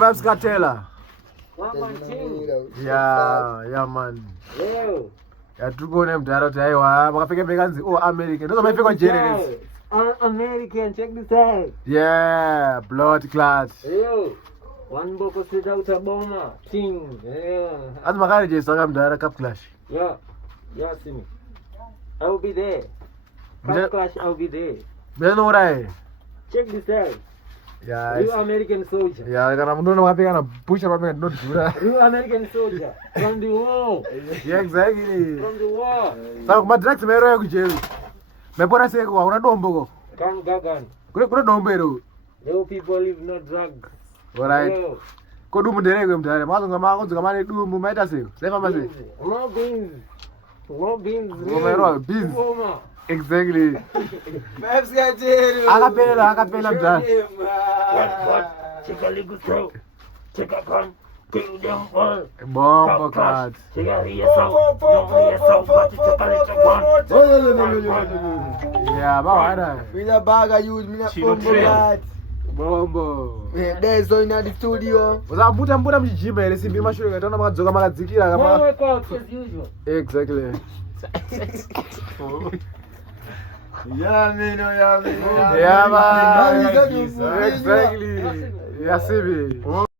Vibes Cartella. One man team. Yeah, man. Yo. Yatukone mdaro tai wa makapeka bekanzi American. Ndozo maifika Jerry. American, check this out. Yeah, blood clot. Yo. One boko sit out a bomber. Ting. Yeah. As makari je sanga mdara cup clash. Yeah. Yeah, see me. I'll be there. Cup clash, I'll be there. Beno urai. Check this out. Yeah. Real American soldier. Yeah, kana mundu makapeka na push up make not dura. Real American soldier. From the war. Yeah, exactly. From the war. Sasa kuma drugs mero ya kujeru. Mepora seko wa una dombo ko. Kan gagan. Kule dombo ero. Yo people live no drugs. Alright. Yo. Ko dumu ndereke mtare. Mazo ngama dumu maita seko. Sefa mase. No beans. No beans. Ngomero beans. Ngoma. Exactly. Vibes Cartella. Akapela mtare. What? Check a little throw. Check a gun. Kill them all. Bombo clot. Check a real sound. No real sound, but check a little gun. Yeah, bawada. Mina baga use, mina bombo lad. Bombo. There's so in the studio. Uzabuta mbuta mjijima ile simbi mashure ngatona makadzoka makadzikira No kama. workout as usual. Exactly. Yeah, man. Yeah, man. Exactly. Yeah, Sibi.